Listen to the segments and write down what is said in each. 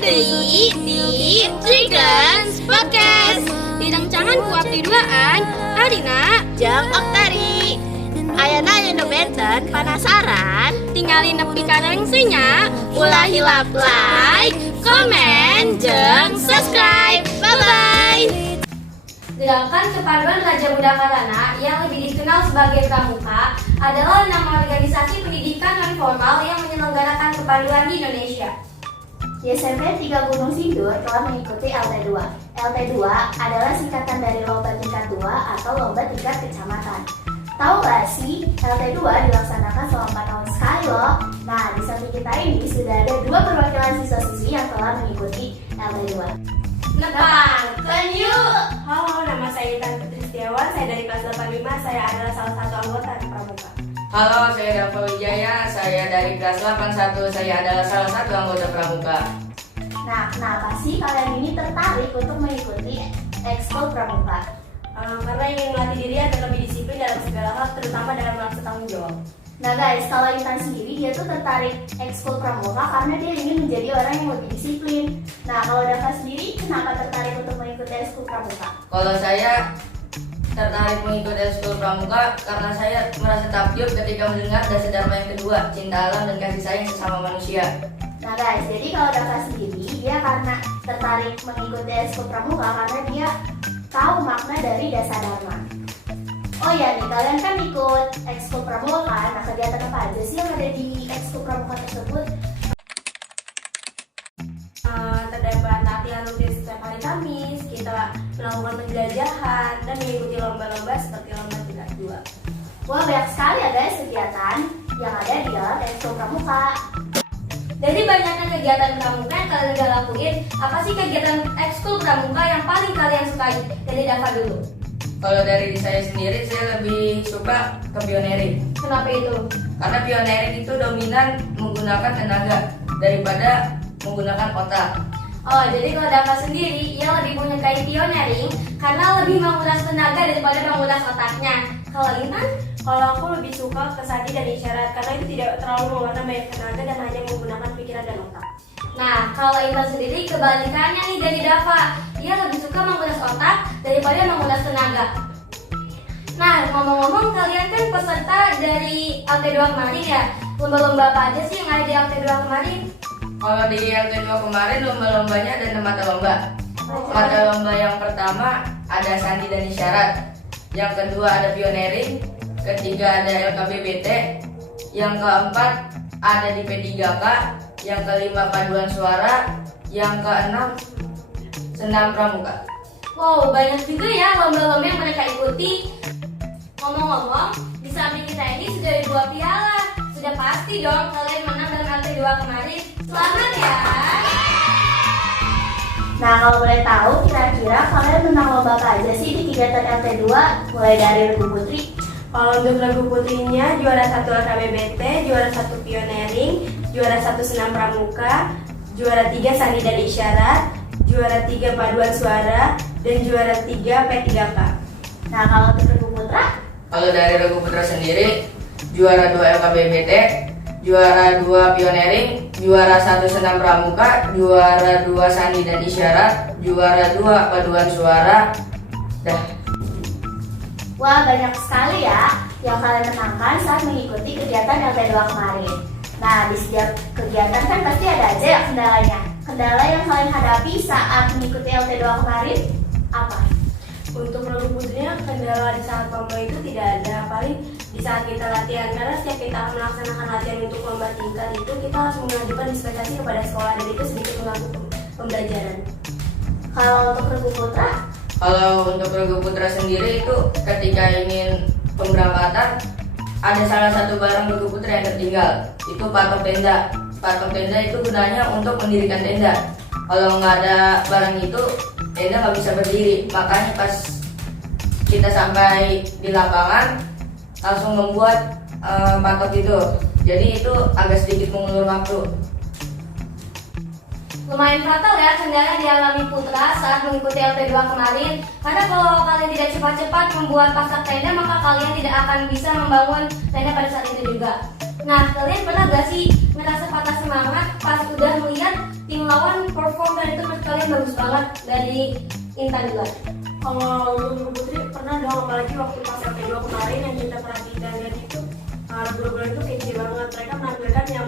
Fitri di Dragons Podcast. Di rancangan kuap di duaan, Arina Jang Oktari Ayana Yendo Benten penasaran tinggalin nepi karengsinya. ulah hilap like, komen, jeng subscribe. Bye-bye. Gerakan Kepaduan Raja Budak Karana yang lebih dikenal sebagai Pramuka adalah nama organisasi pendidikan non formal yang menyelenggarakan kepaduan di Indonesia. YSMP 3 Gunung Sindur telah mengikuti LT2. LT2 adalah singkatan dari Lomba Tingkat 2 atau Lomba Tingkat Kecamatan. Tahu gak sih, LT2 dilaksanakan selama 4 tahun sekali loh. Nah, di samping kita ini sudah ada 2 perwakilan siswa-siswi yang telah mengikuti LT2. Nepangkan yuk! Halo, nama saya Intan Putri Setiawan, saya dari kelas 85, saya adalah salah satu anggota di Pramuka. Halo, saya Dava Wijaya, saya dari kelas 81, saya adalah salah satu anggota Pramuka. Nah, kenapa sih kalian ini tertarik untuk mengikuti Ekskul Pramuka? Karena ingin melatih diri agar lebih disiplin dalam segala hal, terutama dalam melaksanakan tanggung jawab. Nah guys, kalau Intan sendiri dia tuh tertarik Ekskul Pramuka karena dia ingin menjadi orang yang lebih disiplin. Nah, kalau Dava sendiri kenapa tertarik untuk mengikuti Ekskul Pramuka? Kalau saya tertarik mengikuti Ekskul Pramuka karena saya merasa takjub ketika mendengar dasar dharma yang kedua, cinta alam dan kasih sayang sesama manusia. Nah guys, jadi kalau Dava sendiri dia karena tertarik mengikuti Ekskul Pramuka karena dia tahu makna dari dasar dharma. Oh ya nih, kalian kan ikut Ekskul Pramuka kan? Nah, kegiatan apa aja sih yang ada di Ekskul Pramuka tersebut? Terdapat latihan rutin setiap hari Kamis, kita melakukan penjelajahan dan mengikuti lomba-lomba seperti lomba tingkat 2. Wah, banyak sekali ya guys kegiatan yang ada di dalam Ekskul Pramuka. Dari banyaknya kegiatan Pramuka yang kalian udah lakuin, apa sih kegiatan Ekskul Pramuka yang paling kalian sukai? Dari Dava dulu. Kalau dari saya sendiri, saya lebih suka ke pioneering. Kenapa itu? Karena pioneering itu dominan menggunakan tenaga daripada menggunakan otak. Oh, jadi kalau Dava sendiri, ia lebih menyukai pioneering karena lebih menguras tenaga daripada menguras otaknya. Kalau Intan? Kalau aku lebih suka ke sandi dan isyarat karena itu tidak terlalu mengeluarkan banyak tenaga dan hanya menggunakan pikiran dan otak. Nah, kalau Intan sendiri kebalikannya nih dari Dava. Ia lebih suka menguras otak daripada menguras tenaga. Nah, ngomong-ngomong, kalian kan peserta dari LT2 kemarin ya? Lomba-lomba apa aja sih yang ada di LT2 kemarin? Kalau di LT2 kemarin, lomba-lombanya ada 6 mata lomba. Mata lomba yang pertama ada sandi dan isyarat. Yang kedua ada pioneering. Ketiga ada LKBBT. Yang keempat ada di P3K. Yang kelima paduan suara. Yang keenam senam pramuka. Wow, banyak juga ya lomba-lomba yang mereka ikuti. Ngomong-ngomong, di samping kita ini sudah ada 2 piala. Sudah pasti dong kalian menang dalam LT2 kemarin. Selamat ya! Nah, kalau boleh tahu kira-kira kalian menang lomba apa aja sih di kegiatan LT2 mulai dari Regu Putri? Kalau untuk lagu putrinya, juara 1 LKBBT, juara 1 pioneering, juara 1 senam pramuka, juara 3 sandi dan isyarat, juara 3 paduan suara, dan juara 3 P3K. Nah, kalau untuk Regu Putra? Kalau dari Regu Putra sendiri, juara 2 LKBBT, juara 2 pioneering, juara 1 senam pramuka, juara 2 sandi dan isyarat, juara 2 paduan suara. Dah. Wah, banyak sekali ya yang kalian menangkan saat mengikuti kegiatan LT2 kemarin. Nah, di setiap kegiatan kan pasti ada aja ya kendalanya. Kendala yang kalian hadapi saat mengikuti LT2 kemarin apa? Untuk lagu putrinya, kendala di saat lomba itu tidak ada, paling di saat kita latihan. Karena setiap kita akan melaksanakan latihan untuk lomba tingkat itu, kita harus mengajukan dispensasi kepada sekolah dan itu sedikit mengganggu pembelajaran. Kalau untuk Regu Putra? Kalau untuk Regu Putra sendiri itu ketika ingin pemberangkatan ada salah satu barang Regu Putra yang tertinggal, itu patok tenda. Patok tenda itu gunanya untuk mendirikan tenda. Kalau nggak ada barang itu, tenda nggak bisa berdiri. Makanya pas kita sampai di lapangan langsung membuat patok itu. Jadi itu agak sedikit mengulur waktu. Lumayan fatal ya kendala yang dialami Putra saat mengikuti LT2 kemarin. Karena kalau kalian tidak cepat-cepat membuat pasak tenda, maka kalian tidak akan bisa membangun tenda pada saat itu juga. Nah, kalian pernah gak sih ngerasa patah semangat pas udah melihat tim lawan perform yang bagus banget dari Intan dulu. Kalau untuk Putri pernah dong, apalagi waktu pas LT2 kemarin yang kita perhatikan dan itu guru-guru itu kece banget. Mereka menampilkan yang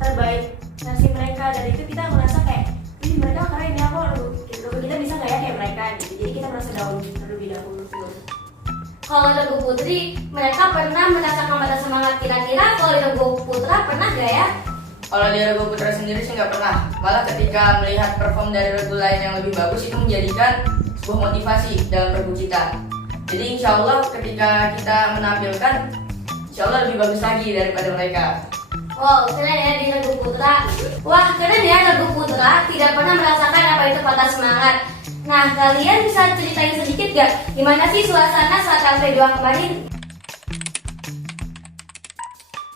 terbaik versi mereka dan itu kita merasa kayak, ih mereka keren ya kok, kita bisa nggak ya kayak mereka gitu. Jadi kita merasa down terlebih dahulu. Kalau Regu Putri, mereka pernah merasakan mata semangat. Kira-kira kalau Regu Putra pernah gak ya? Kalau di Regu Putra sendiri sih nggak pernah. Malah ketika melihat perform dari regu lain yang lebih bagus itu menjadikan sebuah motivasi dalam regu kita. Jadi insya Allah ketika kita menampilkan, insya Allah lebih bagus lagi daripada mereka. Wow, keren ya di Regu Putra. Wah, keren ya Regu Putra tidak pernah merasakan apa itu patah semangat. Nah, kalian bisa ceritain sedikit gak gimana sih suasana saat LT2 kemarin?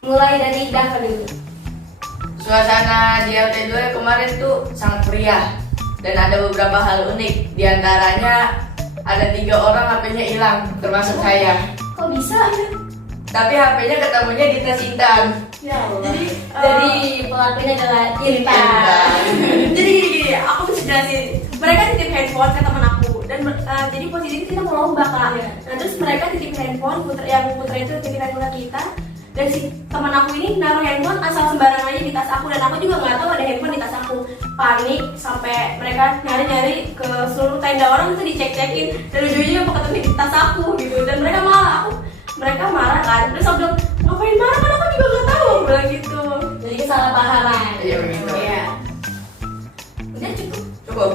Mulai dari Dava dulu. Suasana di LT2 kemarin tuh sangat meriah dan ada beberapa hal unik. Di antaranya ada 3 orang HP-nya hilang, termasuk saya. Kok bisa? Tapi HP-nya ketemunya di tas Intan. Ya Allah. Jadi pelakunya adalah Intan. Jadi gini, aku bisa jelasin. Mereka titip handphone ke teman aku dan jadi posisi kita mau lomba Kak. Nah terus mereka titip handphone, putra itu titip handphone ke kita. Dan si teman aku ini naruh handphone asal sembarangan aja di tas aku dan aku juga nggak tahu ada handphone di tas aku. Panik sampai mereka nyari-nyari ke seluruh tenda orang itu dicek-cekin dan ujung-ujungnya ketemu di tas aku gitu. Dan mereka marah kan. Terus aku bilang, ngapain marah kan aku juga nggak tahu, aku bilang gitu. Jadi kesalahpahaman. Iya begitu. Iya. Udah cukup. Cukup.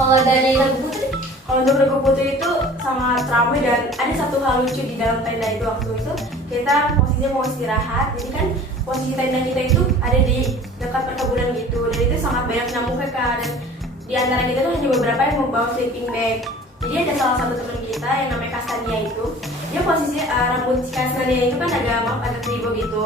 Kalau dari Regu Putri? Kalau untuk Regu Putri itu sangat ramai dan ada satu hal lucu di dalam tenda itu. Waktu itu kita posisinya mau istirahat, jadi kan posisi tenda kita itu ada di dekat perkebunan gitu dan itu sangat banyak nyamuknya Kak. Dan di antara kita tuh hanya beberapa yang membawa sleeping bag. Jadi ada salah satu teman kita yang namanya Kastania itu, dia posisinya rambut Kastania itu kan agak kribo gitu.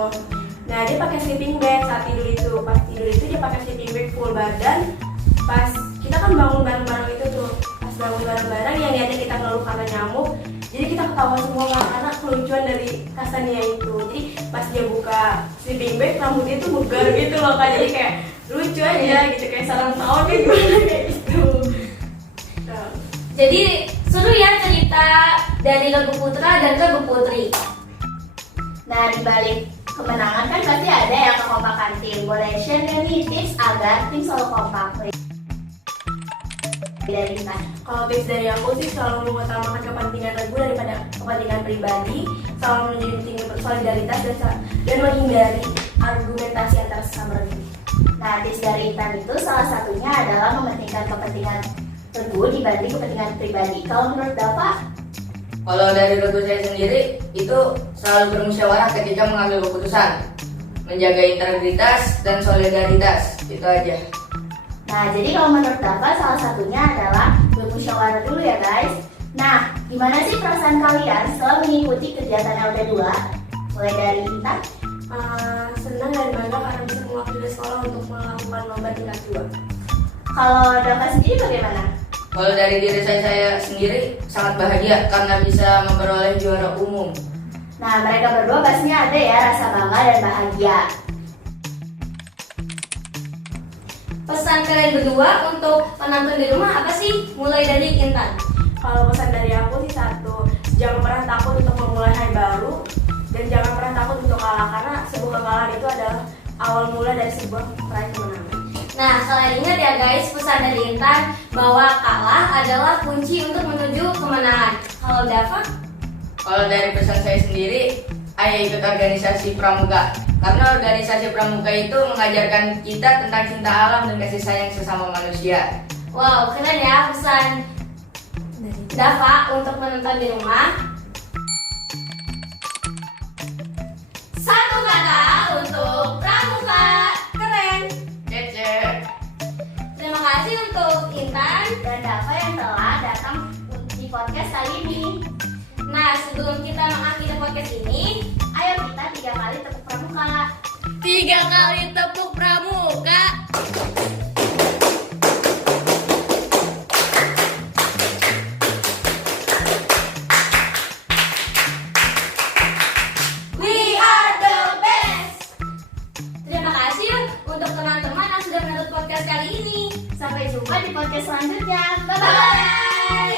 Nah dia pakai sleeping bag saat tidur itu. Pas tidur itu dia pakai sleeping bag full badan. Pas kita kan bangun bareng-bareng itu tuh, pas bangun bareng-bareng yang niatnya kita ngeluh karena nyamuk, jadi kita ketawa semua karena kelucuan dari Kastania itu. Jadi pas dia buka sleeping bag, rambutnya tuh bugar gitu loh Kak, jadi kayak lucu aja gitu, kayak sarang tawon kayak gimana kayak gitu. Nah. Jadi seru ya cerita dari Regu Putra dan Regu Putri. Nah, di balik kemenangan kan pasti ada yang kekompakan tim. Boleh share nggak nih tips agar tim selalu kompak? Dari Intan. Kalau tips dari aku sih selalu mengutamakan kepentingan regu daripada kepentingan pribadi, selalu menjadi tinggi solidaritas dan menghindari argumentasi antar sesama regu. Nah, tips dari Intan itu salah satunya adalah mementingkan kepentingan regu dibanding kepentingan pribadi. Kalau menurut Dava? Kalau dari regu saya sendiri itu selalu bermusyawarah ketika mengambil keputusan, menjaga integritas dan solidaritas, itu aja. Nah, jadi kalau menurut Dava salah satunya adalah bermusyawarah dulu ya guys. Nah, gimana sih perasaan kalian setelah mengikuti kegiatan LT2? Mulai dari Intan. Senang dan bangga karena bisa mewakili sekolah untuk melakukan lomba tingkat 2. Kalau Dava sendiri bagaimana? Kalau dari diri saya sendiri sangat bahagia karena bisa memperoleh juara umum. Nah, mereka berdua pastinya ada ya rasa bangga dan bahagia. Pesan kalian berdua untuk penonton di rumah apa sih? Mulai dari Intan. Kalau pesan dari aku sih satu, jangan pernah takut untuk memulai hal baru dan jangan pernah takut untuk kalah karena sebuah kekalahan itu adalah awal mula dari sebuah peraih kemenangan. Nah, kalian ingat ya guys, pesan dari Intan bahwa kalah adalah kunci untuk menuju kemenangan. Kalau Dava? Kalau dari pesan saya sendiri, ayo ikut organisasi pramuka. Karena organisasi pramuka itu mengajarkan kita tentang cinta alam dan kasih sayang sesama manusia. Wow, keren ya pesan Dava untuk penonton di rumah. Satu kata untuk pramuka. Keren. Kece. Terima kasih untuk Intan Dan Dava yang telah datang di podcast kali ini. Nah, sebelum kita mengakhiri podcast ini, Ayo kita 3 kali tepuk pramuka. 3 kali tepuk pramuka. we are the best. Terima kasih untuk teman-teman yang sudah sudah menonton podcast kali ini. Sampai jumpa di podcast selanjutnya. Bye-bye.